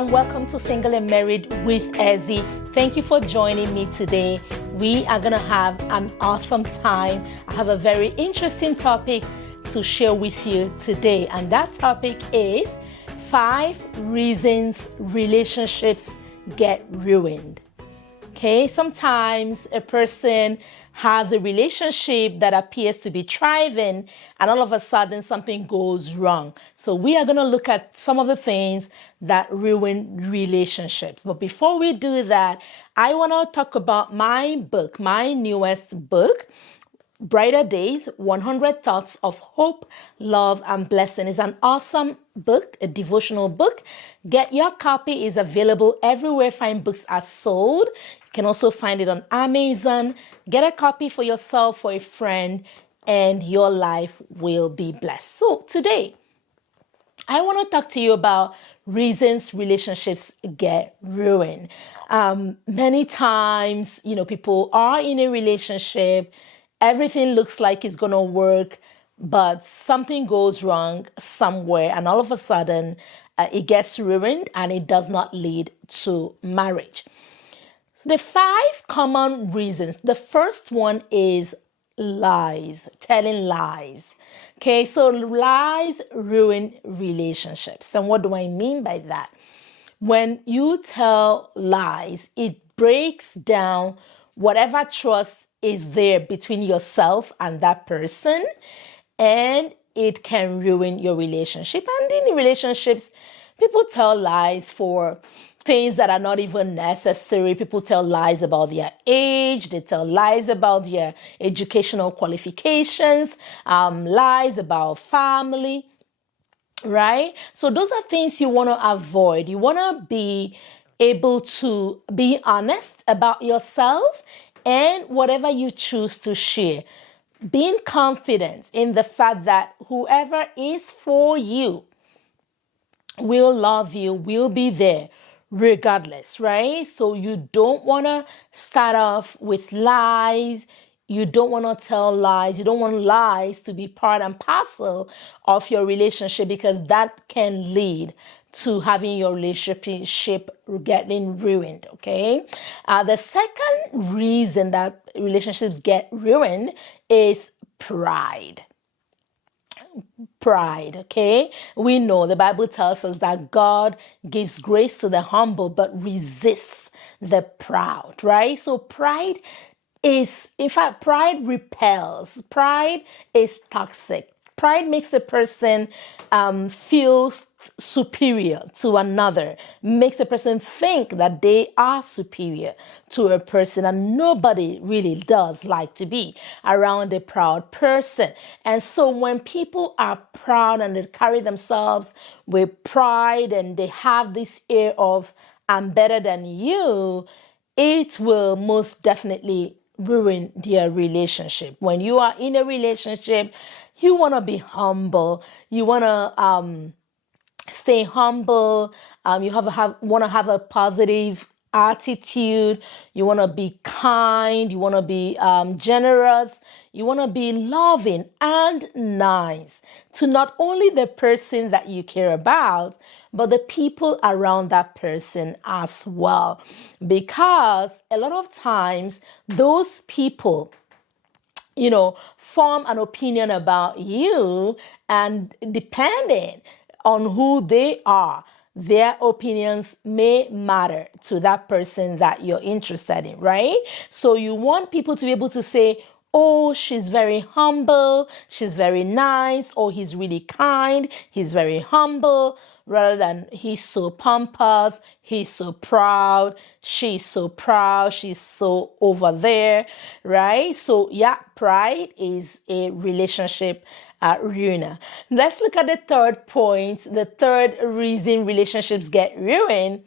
and welcome to Single and Married with Ezzy. Thank you for joining me today. We are going to have an awesome time. I have a very interesting topic to share with you today, and that topic is 5 reasons relationships get ruined. Okay, sometimes a person has a relationship that appears to be thriving, and all of a sudden something goes wrong. So we are going to look at some of the things that ruin relationships. But before we do that, I want to talk about my book, my newest book, Brighter Days, 100 Thoughts of Hope, Love, and Blessing. Is an awesome book, a devotional book. Get your copy. Is available everywhere fine books are sold. You can also find it on Amazon. Get a copy for yourself, for a friend, and your life will be blessed. So today, I want to talk to you about reasons relationships get ruined. Many times, people are in a relationship. Everything looks like it's going to work, but something goes wrong somewhere, and all of a sudden it gets ruined, and it does not lead to marriage. So the 5 common reasons. The first one is lies, telling lies. Okay, so lies ruin relationships. And what do I mean by that? When you tell lies, it breaks down whatever trust is there between yourself and that person, and it can ruin your relationship. And in relationships, people tell lies for things that are not even necessary. People tell lies about their age. They tell lies about their educational qualifications, lies about family, right? So those are things you want to avoid. You want to be able to be honest about yourself and whatever you choose to share. Being confident in the fact that whoever is for you will love you, will be there regardless, right? So you don't want to start off with lies. You don't want to tell lies. You don't want lies to be part and parcel of your relationship, because that can lead to having your relationship getting ruined, okay? The second reason that relationships get ruined is pride. Pride, okay? We know the Bible tells us that God gives grace to the humble but resists the proud, right? So pride repels. Pride is toxic. Pride makes a person feel superior to another, makes a person think that they are superior to a person, and nobody really does like to be around a proud person. And so when people are proud and they carry themselves with pride and they have this air of I'm better than you, it will most definitely ruin their relationship. When you are in a relationship, you want to be humble. You want to stay humble. You want to have a positive attitude. You want to be kind. You want to be generous. You want to be loving and nice to not only the person that you care about, but the people around that person as well. Because a lot of times those people, form an opinion about you, and depending on who they are, their opinions may matter to that person that you're interested in, right? So you want people to be able to say, oh, she's very humble, she's very nice, or he's really kind, he's very humble, rather than he's so pompous, he's so proud, she's so over there, right? So yeah, pride is a relationship ruiner. Let's look at the third point. The third reason relationships get ruined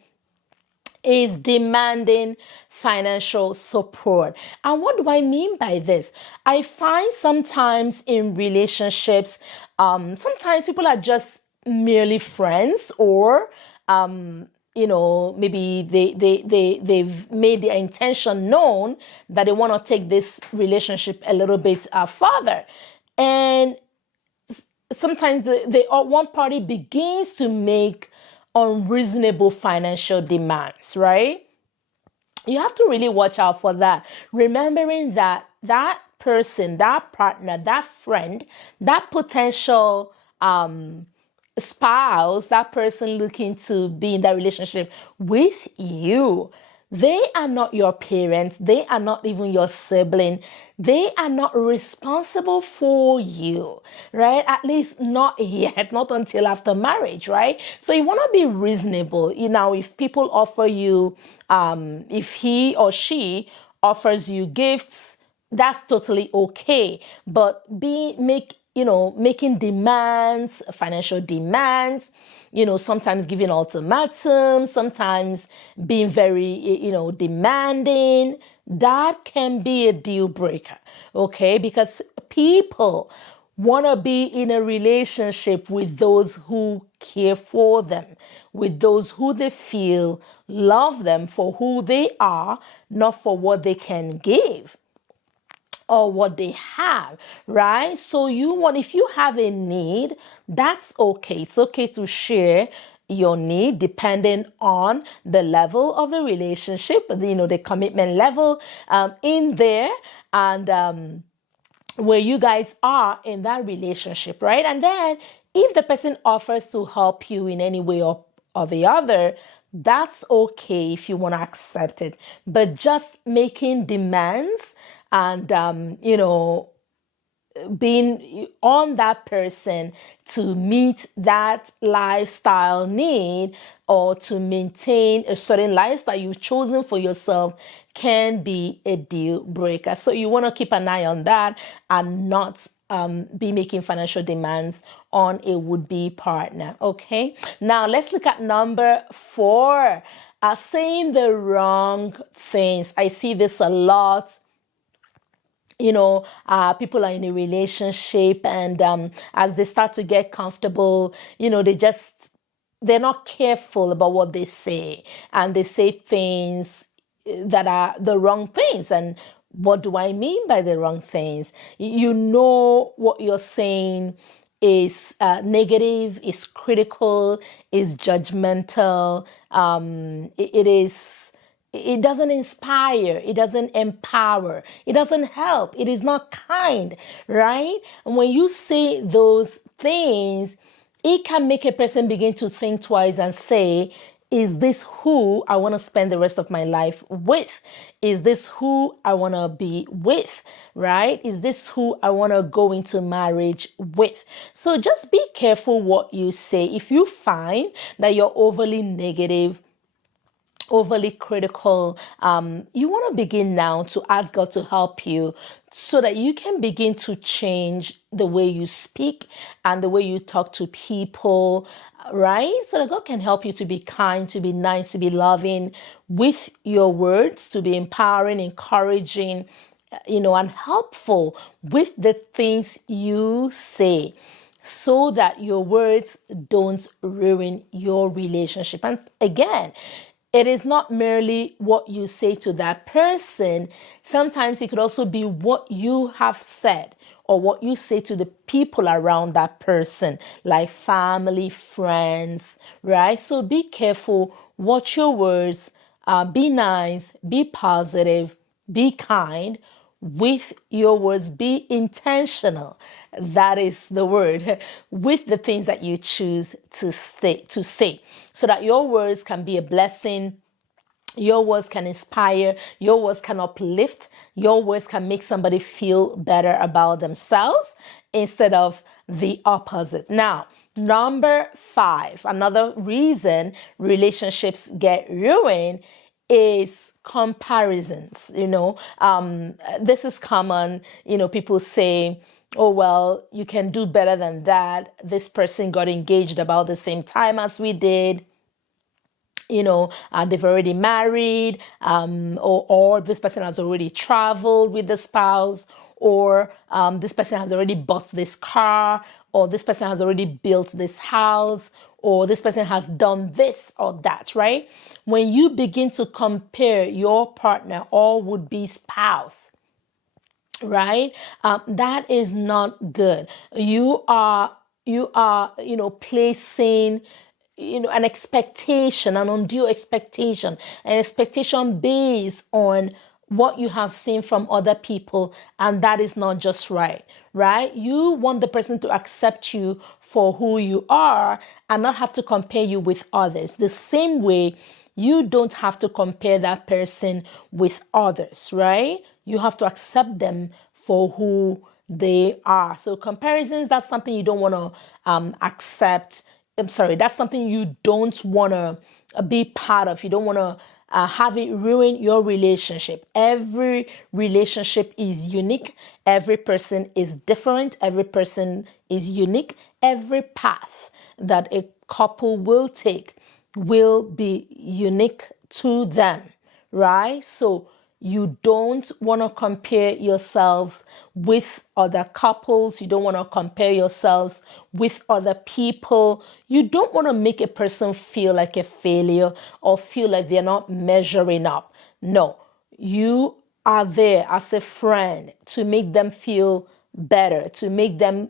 is demanding financial support. And what do I mean by this? I find sometimes in relationships, sometimes people are just merely friends, or maybe they've made their intention known that they want to take this relationship a little bit further, and sometimes one party begins to make unreasonable financial demands, right? You have to really watch out for that. Remembering that that person, that partner, that friend, that potential spouse, that person looking to be in that relationship with you, they are not your parents. They are not even your sibling. They are not responsible for you, right? At least not yet, not until after marriage, right? So you want to be reasonable. You know, if people offer you, if he or she offers you gifts, that's totally okay. But making demands, financial demands, sometimes giving ultimatums, sometimes being very, demanding, that can be a deal breaker, okay? Because people want to be in a relationship with those who care for them, with those who they feel love them for who they are, not for what they can give or what they have, right? So if you have a need, that's okay. It's okay to share your need depending on the level of the relationship, the commitment level in there, and where you guys are in that relationship, right? And then if the person offers to help you in any way or the other, that's okay if you want to accept it. But just making demands and, being on that person to meet that lifestyle need or to maintain a certain lifestyle you've chosen for yourself can be a deal breaker. So you want to keep an eye on that and not be making financial demands on a would-be partner. Okay, now let's look at number 4, saying the wrong things. I see this a lot. People are in a relationship, and as they start to get comfortable, they're not careful about what they say, and they say things that are the wrong things. And what do I mean by the wrong things? What you're saying is negative, is critical, is judgmental. It doesn't inspire, it doesn't empower, it doesn't help, it is not kind, right? And when you say those things, it can make a person begin to think twice and say, is this who I want to spend the rest of my life with? Is this who I want to be with, right? Is this who I want to go into marriage with? So just be careful what you say. If you find that you're overly negative, overly critical, you want to begin now to ask God to help you so that you can begin to change the way you speak and the way you talk to people, right? So that God can help you to be kind, to be nice, to be loving with your words, to be empowering, encouraging, and helpful with the things you say, so that your words don't ruin your relationship. And again, it is not merely what you say to that person. Sometimes it could also be what you have said or what you say to the people around that person, like family, friends, right? So be careful. Watch your words. Be nice. Be positive. Be kind with your words. Be intentional. That is the word, with the things that you choose to say, so that your words can be a blessing. Your words can inspire, your words can uplift, your words can make somebody feel better about themselves instead of the opposite. Now, number 5, another reason relationships get ruined is comparisons. This is common. People say, oh, well, you can do better than that. This person got engaged about the same time as we did. They've already married, or this person has already traveled with the spouse, or this person has already bought this car, or this person has already built this house, or this person has done this or that, right? When you begin to compare your partner or would-be spouse, right, that is not good. You are placing an expectation, an undue expectation, an expectation based on what you have seen from other people, and that is not just right. You want the person to accept you for who you are and not have to compare you with others. The same way, you don't have to compare that person with others, right? You have to accept them for who they are. So comparisons, that's something you don't want to accept. That's something you don't want to be part of. You don't want to have it ruin your relationship. Every relationship is unique. Every person is different. Every person is unique. Every path that a couple will take will be unique to them, right? So you don't want to compare yourselves with other couples. You don't want to compare yourselves with other people. You don't want to make a person feel like a failure or feel like they're not measuring up. No, you are there as a friend to make them feel better, to make them,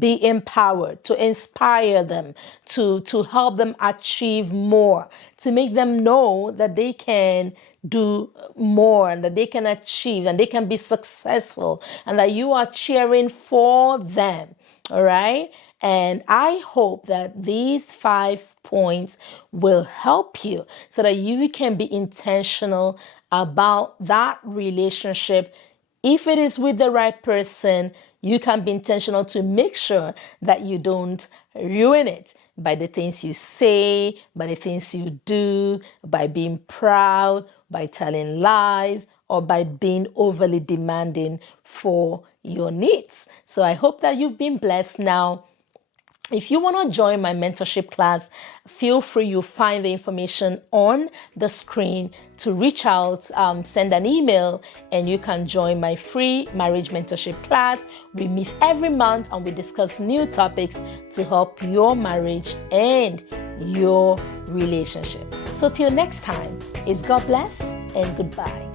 be empowered, to inspire them, to help them achieve more, to make them know that they can do more and that they can achieve and they can be successful and that you are cheering for them. All right. And I hope that these 5 points will help you so that you can be intentional about that relationship. If it is with the right person, you can be intentional to make sure that you don't ruin it by the things you say, by the things you do, by being proud, by telling lies, or by being overly demanding for your needs. So I hope that you've been blessed now. If you want to join my mentorship class, feel free. You'll find the information on the screen to reach out, send an email, and you can join my free marriage mentorship class. We meet every month and we discuss new topics to help your marriage and your relationship. So till next time, is God bless and goodbye.